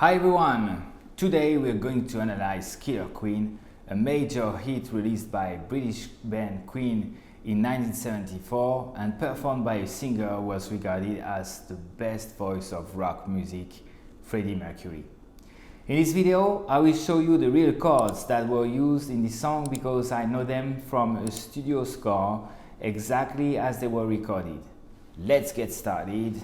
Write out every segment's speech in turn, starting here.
Hi everyone! Today we're going to analyze Killer Queen, a major hit released by British band Queen in 1974 and performed by a singer who was regarded as the best voice of rock music, Freddie Mercury. In this video, I will show you the real chords that were used in this song because I know them from a studio score exactly as they were recorded. Let's get started.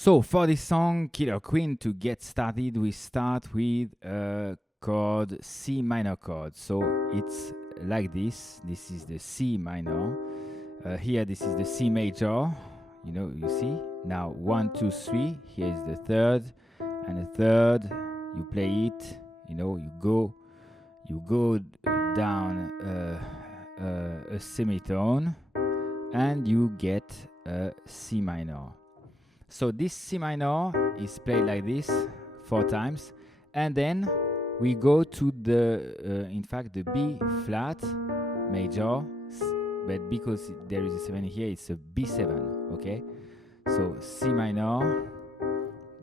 So for this song, Killer Queen, to get started, we start with a chord, C minor chord. So it's like this. This is the C minor. Here, this is the C major. You see. Now 1, 2, 3. Here is the third, and the third. You play it. You go down a semitone, and you get a C minor. So this C minor is played like this 4 times, and then we go to the B flat major, but because there is a 7 here, it's a B7, okay? So C minor,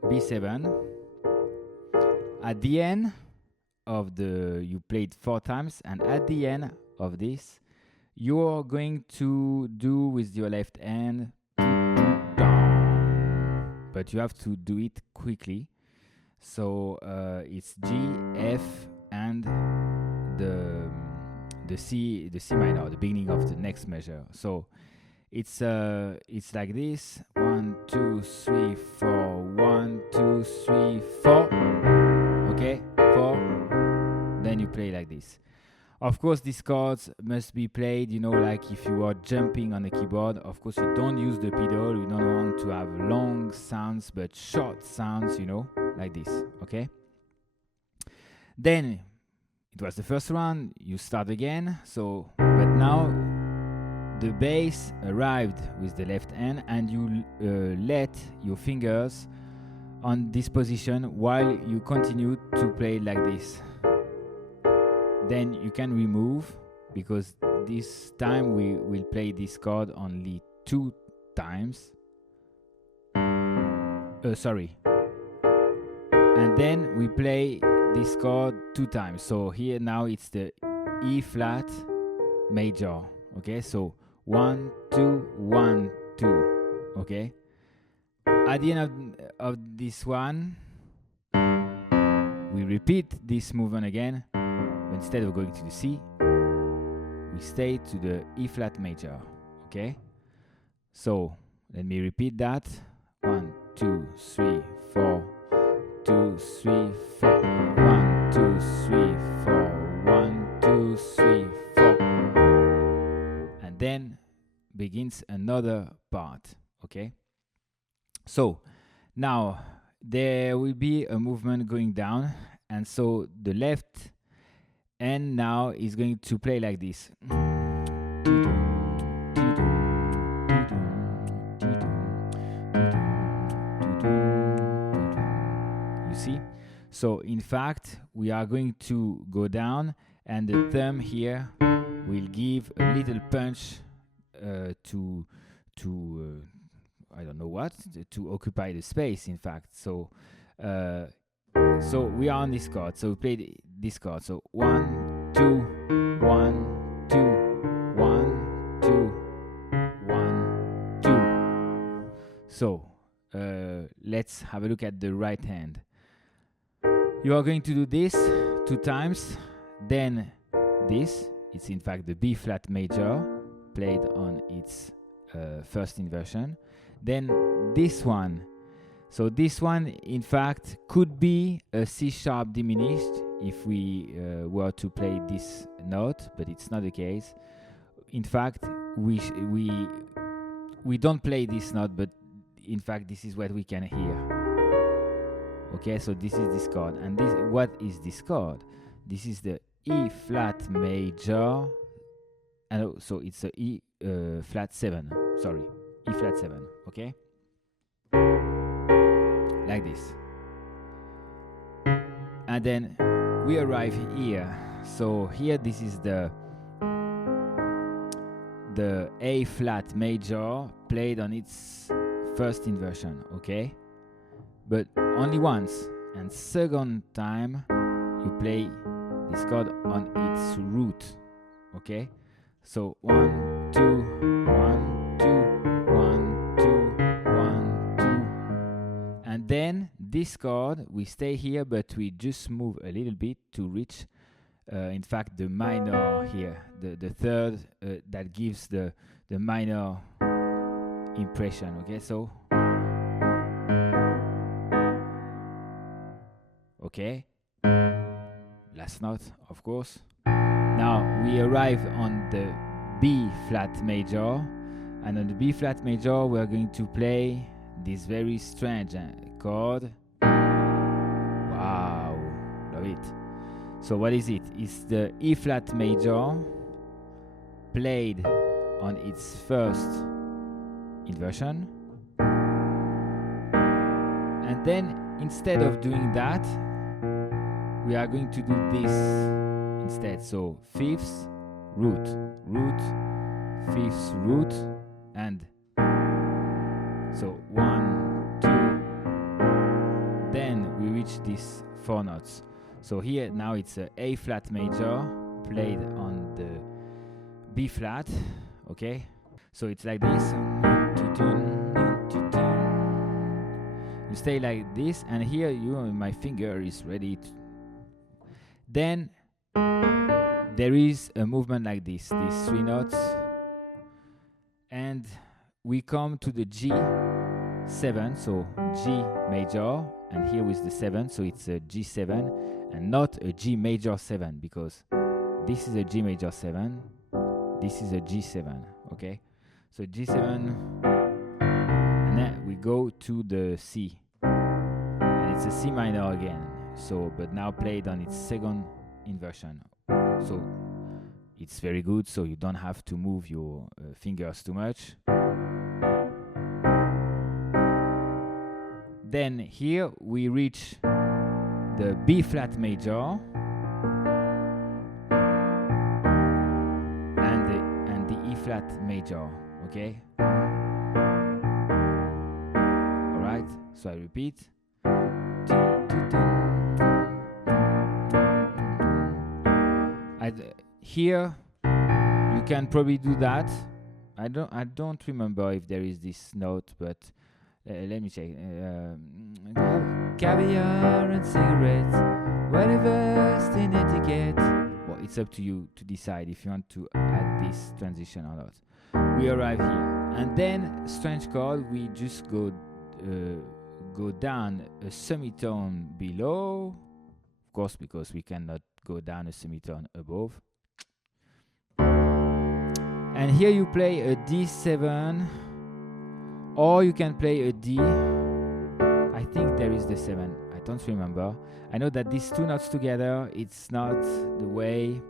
B7. At the end of you played 4 times, and at the end of this, you're going to do with your left hand, but you have to do it quickly. So it's G, F, and the C minor, the beginning of the next measure. So it's like this: 1, 2, 3, 4. 1, 2, 3, 4. Okay, 4. Then you play like this. Of course, these chords must be played, like if you are jumping on the keyboard. Of course, you don't use the pedal. You don't want to have long sounds, but short sounds, like this, okay? Then, it was the first one. You start again. So, but now, the bass arrived with the left hand, and you let your fingers on this position while you continue to play like this. Then you can remove, because this time we will play this chord only 2 times. Sorry. And then we play this chord 2 times. So here now it's the E flat major. Okay, so 1, 2, 1, 2. Okay. At the end of this one, we repeat this movement again. Instead of going to the C, we stay to the E flat major, okay? So, let me repeat that. 1, 2, 3, 4. 2, 3, 4. 1, 2, 3, 4. 1, 2, 3, 4. And then begins another part, okay? So, now there will be a movement going down, and so the left and now is going to play like this. You see? So in fact, we are going to go down, and the thumb here will give a little punch to I don't know what, to occupy the space, in fact. So we are on this chord. So we play this chord. So 1, 2, 1, 2, 1, 2, 1, 2. So let's have a look at the right hand. You are going to do this 2 times, then this. It's in fact the B flat major played on its first inversion. Then this one. So this one, in fact, could be a C sharp diminished if we were to play this note, but it's not the case. In fact, we don't play this note, but in fact, this is what we can hear. Okay, so this is this chord, and this, what is this chord? This is the E flat major, and so it's a E flat 7. Sorry, E flat 7. Okay, like this, and then we arrive here. So here, this is the A flat major played on its first inversion. Okay, but only once, and second time you play this chord on its root. Okay, so 1 2 1 2 1 2 1 2, and then this chord we stay here, but we just move a little bit to reach in fact the minor here, the third that gives the minor impression. Okay, so okay, last note, of course. Now we arrive on the B flat major, and on the B flat major we are going to play this very strange chord. Wow, love it. So what is it? It's the E flat major played on its first inversion, and then instead of doing that, we are going to do this instead. So fifth root, root, fifth root, and so 1 2, then we reach these 4 notes. So here now it's a A flat major played on the B flat. Okay, so it's like this. You stay like this, and here my finger is ready to. Then there is a movement like this, these 3 notes, and we come to the G7, so G major, and here with the 7, so it's a G7 and not a G major 7, because this is a G major 7, this is a G7. Okay, so G7, and then we go to the C, and it's a C minor again. So, but now played on its second inversion. So it's very good, so you don't have to move your fingers too much. Then here we reach the B flat major and the E flat major. Okay. All right. So I repeat. Here you can probably do that. I don't remember if there is this note, but let me check. Caviar and cigarettes, whatever in etiquette. Well, it's up to you to decide if you want to add this transition or not. We arrive here, and then strange chord. We just go down a semitone below, of course, because we cannot go down a semitone above. And here you play a D7, or you can play a D. I think there is the 7. I don't remember. I know that these 2 notes together, it's not the way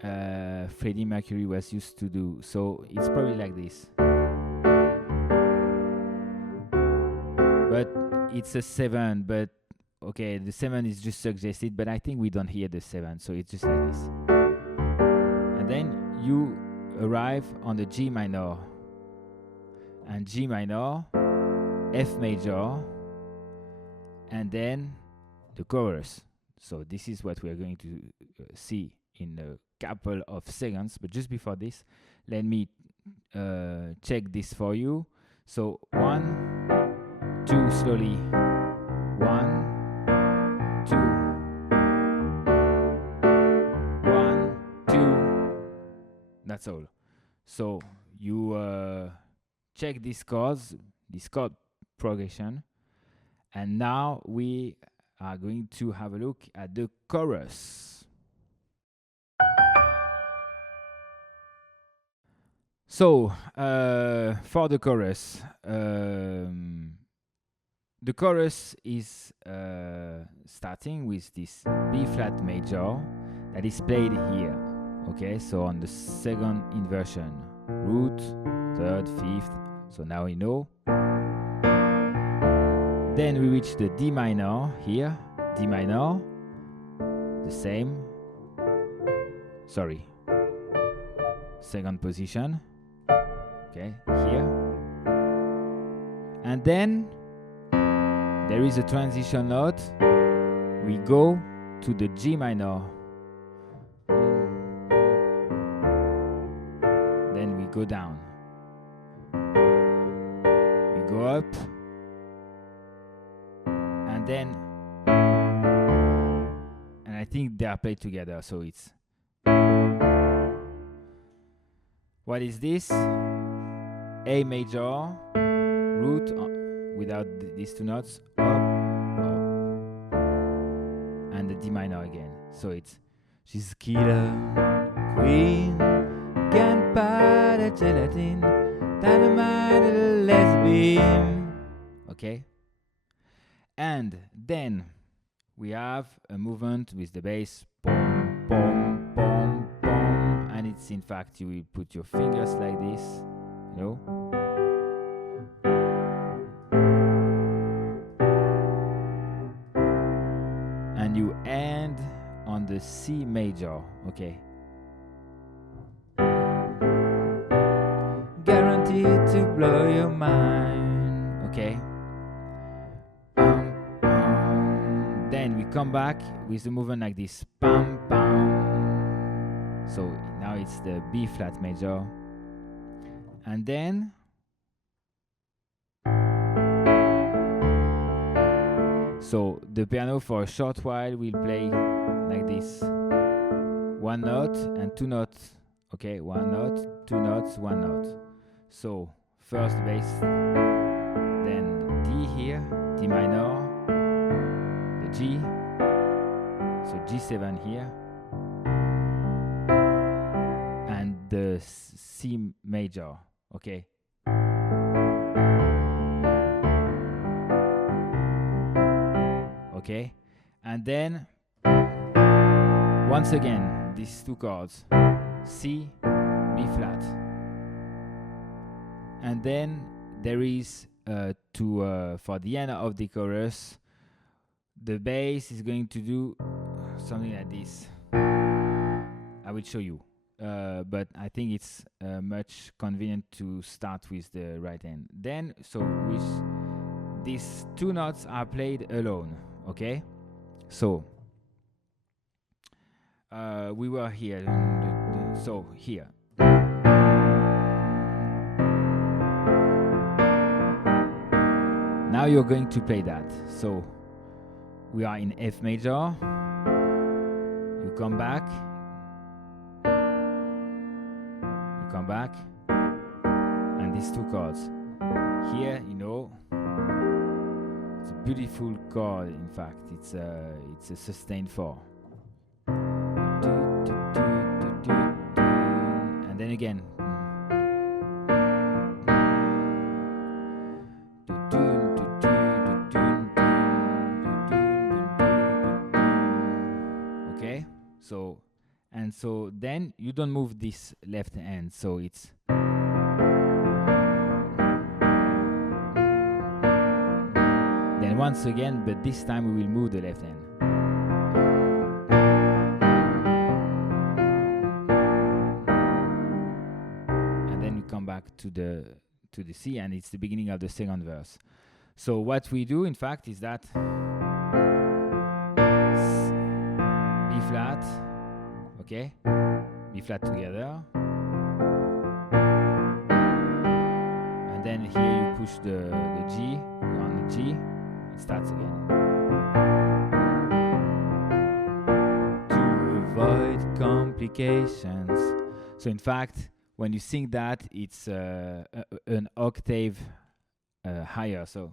Freddie Mercury was used to do. So it's probably like this. But it's a 7, but okay, the 7 is just suggested, but I think we don't hear the 7, so it's just like this. And then you arrive on the G minor, and G minor, F major, and then the chorus. So this is what we are going to see in a couple of seconds, but just before this, let me check this for you. So 1 2 slowly, 1 That's all. So you check these chords, this chord progression, and now we are going to have a look at the chorus. So for the chorus is starting with this B flat major that is played here. Okay, so on the second inversion, root, third, fifth. So now we know. Then we reach the D minor here, D minor, the same. Sorry, second position. Okay, here. And then there is a transition note. We go to the G minor. Then we go down. We go up. And then, and I think they are played together, so it's. What is this? A major, root without these two notes, up, and the D minor again. So it's she's killer queen, gunpowder gelatin, dynamite lesbian. Okay, and then we have a movement with the bass, boom, boom, boom, boom, and it's in fact you will put your fingers like this, you know. And you end on the C major, okay? Guaranteed to blow your mind, okay? Then we come back with a movement like this, pam, pam. So now it's the B flat major. And then so the piano for a short while will play like this. One note and two notes. Okay, one note, two notes, one note. So first bass, then D here, D minor, the G, so G7 here, and the C major. Okay. Okay, and then once again these two chords, C, B flat, and then there is for the end of the chorus, the bass is going to do something like this. I will show you, but I think it's much convenient to start with the right hand. Then, so with these two notes are played alone. Okay, so we were here, so here. Now you're going to play that. So we are in F major. You come back. You come back, and these two chords. Here, you know. Beautiful chord. In fact, it's a sustained 4. And then again. Okay, so and so then you don't move this left hand, so it's. Once again, but this time we will move the left hand. And then we come back to the C, and it's the beginning of the second verse. So what we do, in fact, is that B flat, okay, B flat together, and then here you push the G, you're on the G. Starts again. To avoid complications, So in fact, when you sing that, it's an octave higher. So,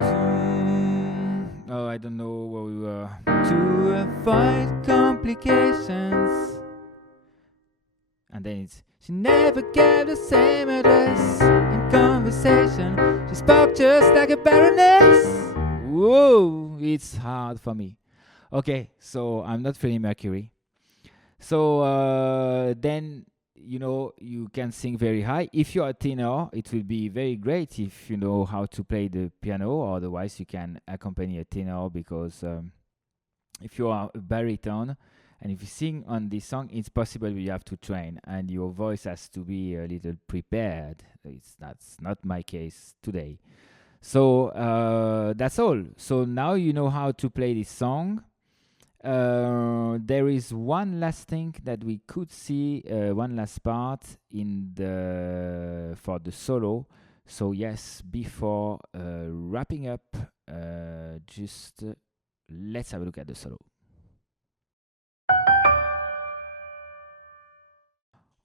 oh, I don't know where we were. To avoid complications. And then it's, she never gave the same address in conversation. She spoke just like a baroness. Whoa, it's hard for me. Okay, so I'm not Freddie Mercury. So then, you can sing very high. If you're a tenor, it will be very great if you know how to play the piano, or otherwise you can accompany a tenor, because if you are a baritone and if you sing on this song, it's possible you have to train and your voice has to be a little prepared. That's not my case today. So that's all. So now you know how to play this song. There is one last thing that we could see, one last part for the solo. So yes, before wrapping up, just let's have a look at the solo.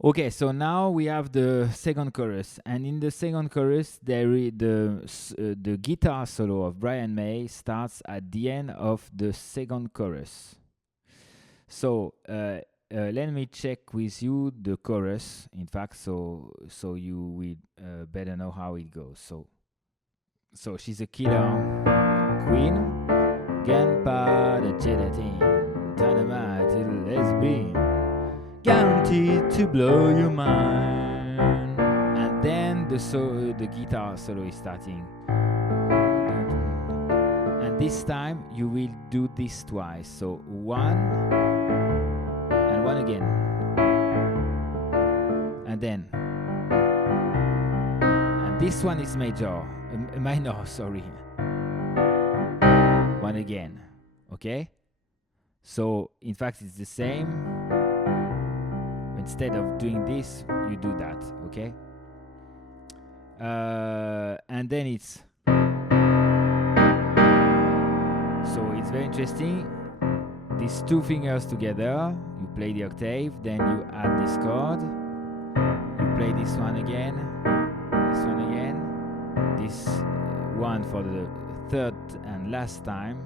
Okay, so now we have the second chorus, and in the second chorus, the guitar solo of Brian May starts at the end of the second chorus. So let me check with you the chorus. In fact, so you will better know how it goes. So she's a killer queen, gunpowder gelatin, dynamite little lesbian, guaranteed to blow your mind. And then the guitar solo is starting. And this time you will do this twice. So one and one again. And then. And this one is major. Minor, sorry. One again. Okay? So in fact it's the same. Instead of doing this, you do that, okay? And then it's... So it's very interesting. These two fingers together, you play the octave, then you add this chord, you play this one again, this one for the third and last time,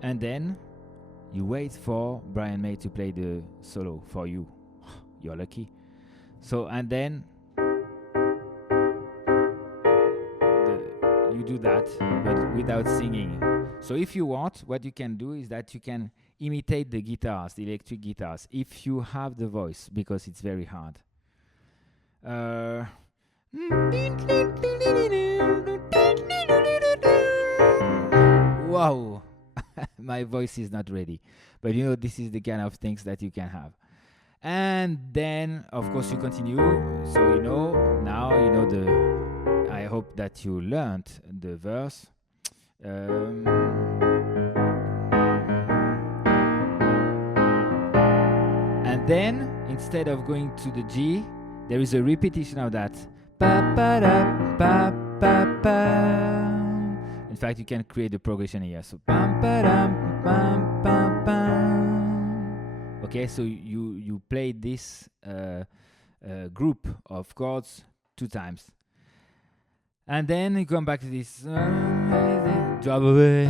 and then you wait for Brian May to play the solo for you. You're lucky. So, and then you do that, but without singing. So if you want, what you can do is that you can imitate the guitars, the electric guitars, if you have the voice, because it's very hard. Wow, my voice is not ready. But this is the kind of things that you can have. And then, of course, you continue. So now I hope that you learned the verse. And then, instead of going to the G, there is a repetition of that. In fact, you can create the progression here. So okay, so you play this group of chords 2 times. And then you come back to this. Drop away,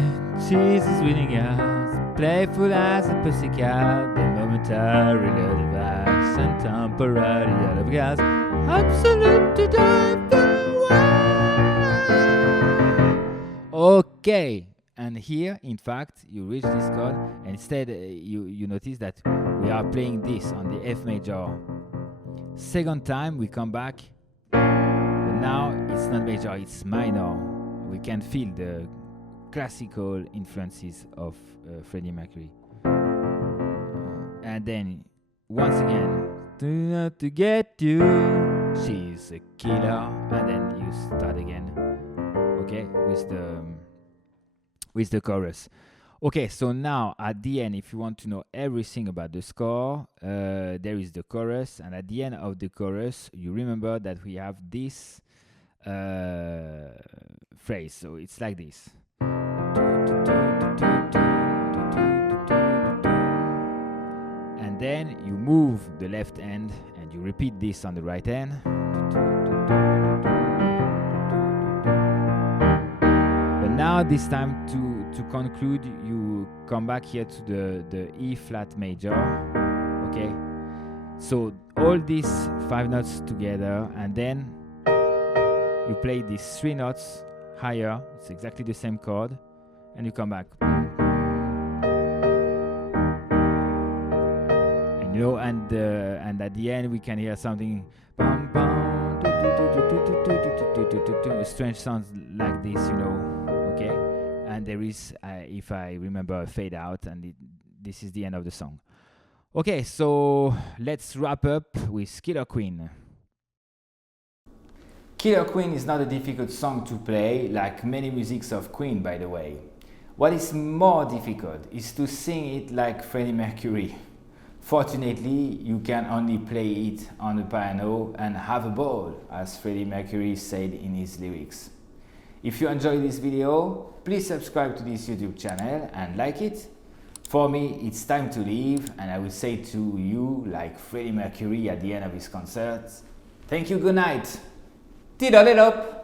Jesus winning out, playful as a pussycat, the momentary out of axe and temporary out of gas, absolute to die for one. Okay, and here, in fact, you reach this chord, and instead you notice that we are playing this on the F major. Second time we come back, but now it's not major, it's minor. We can feel the classical influences of Freddie Mercury. And then, once again, to get you, she's a killer. And then you start again, okay, with the chorus. Okay, so now at the end, if you want to know everything about the score, there is the chorus, and at the end of the chorus, you remember that we have this phrase. So it's like this. And then you move the left hand and you repeat this on the right hand. But now this time to conclude, you come back here to the E flat major, okay? So all these 5 notes together, and then you play these 3 notes higher, it's exactly the same chord, and you come back. And you know, and at the end we can hear something, strange sounds like this, you know, okay? And there is, if I remember, a fade out, and this is the end of the song. Okay, so let's wrap up with Killer Queen. Killer Queen is not a difficult song to play, like many musics of Queen, by the way. What is more difficult is to sing it like Freddie Mercury. Fortunately, you can only play it on the piano and have a ball, as Freddie Mercury said in his lyrics. If you enjoyed this video, please subscribe to this YouTube channel and like it. For me, it's time to leave, and I will say to you, like Freddie Mercury at the end of his concerts, thank you, good night. Tidalelop!